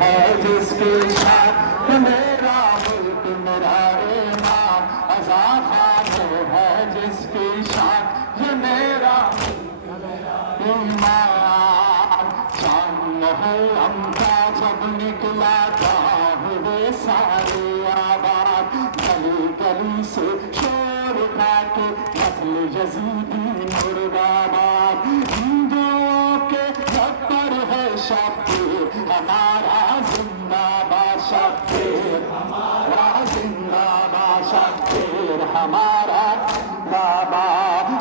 है जिसके साथ मेरा मुल्क मेरा ईमान आज़ाद खाने है जिसके साथ ये मेरा ईमान चांद है हमका जब निकला था हुए सारे आबाद गली गली से शोर उठा के नस्ल यजीदी मुर्दाबाद हिंदुओं के रब्बर है शब्बीर हमारा जिंदाबाद शब्बीर हमारा जिंदाबाद शब्बीर हमारा बाबा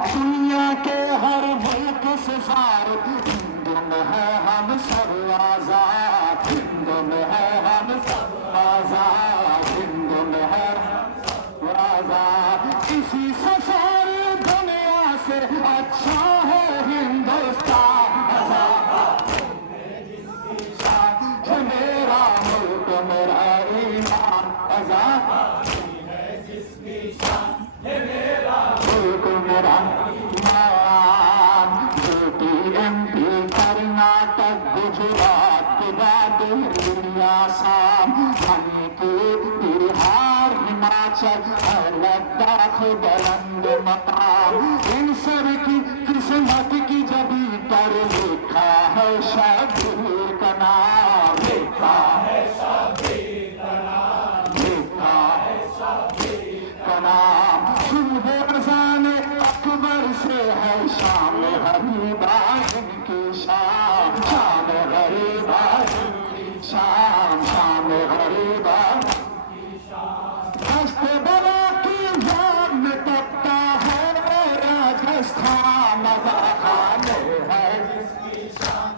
दुनिया के हर मुल्क से सारे हिंदू में है हम सब आजाद हिंदू में है हम सब आजाद हिंदू में है हम सब आजाद इसी से सारी दुनिया से अच्छा है हिंदुस्तान आजाद ये मेरा मुल्क मेरा ईमान आजाद मुल्क मेरा ईमान यूपी एमपी कर्नाटक गुजरात के बाद आसाम मणिपुर बिहार हिमाचल और लद्दाख बुलंद मकाम इन सब की किस्मत की जबी पर लिखा है शब्बीर का नाम लिखा है शब्बीर का नाम लिखा है शब्बीर का नाम सुबह अकबर से है शाम गरीबा इनकी शाम शाम गरीबा इनकी शाम शाम गरीबा दस्त बला की याद में तपता है राजस्थान मजा खाने है जिसकी शान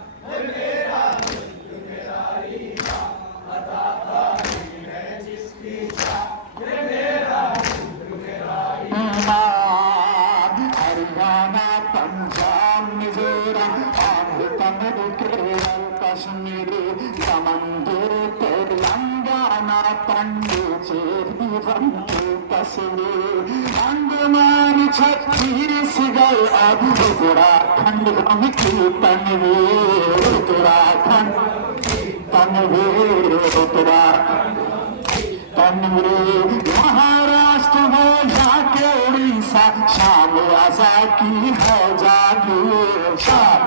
मेरा मुल्क मेरा ईमान आज़ादी है जिसकी शान मेरा मुल्क मेरा ईमान हरियाणा पंजाब मिजोरम आंध्र तमिल केरल कश्मीर समंदर तेलंगाना पंडिचेरी जम्मू कश्मीर अंडमान छत्तीसगढ़ और उत्तराखंड हम की तनवीर उत्तराखंड तनवीर उत्तराखंड तनवीर महाराष्ट्र हो जाके उड़ीसा शाम आजा की है जागीर शाम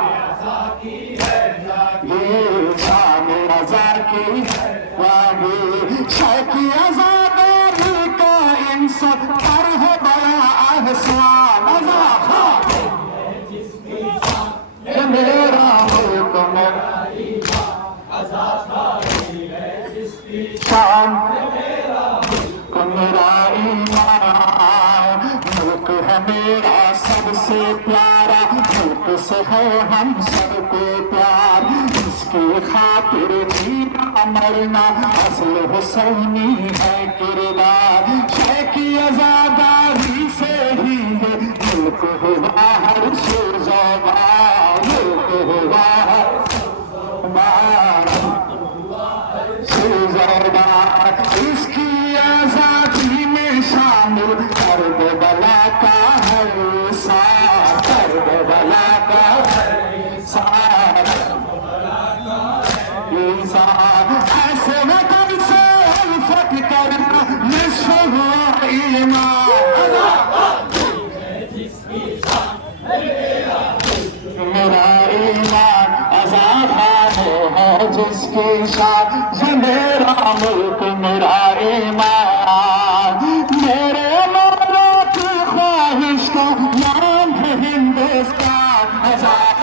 ये शाम आजा की है जागीर शेख आजादी का इन सब पर है बड़ा एहसान आज़ाद ये मेरा मुल्क मेरा शान मेरा ईमान मुल्क है मेरा सबसे प्यारा मुल्क से है हम सबको प्यार इसकी खातिर जीना मरना असल हुसैनी है किरदार शेख आजादी से ही ये मुल्क हुआ हर सुरज़ावा मुल्क हुआ हर इसकी आजादी में शामिल करबला का हर साथ करबला का हर साथ ऐसे वतन से उल्फत करना निस्फ हुआ ईमान मेरा ईमान आज़ाद है जिसके साथ ये मेरा मुल्क मेरा ईमान मेरे मौला की ख्वाहिश का नाम है हिंदुस्तान आज़ाद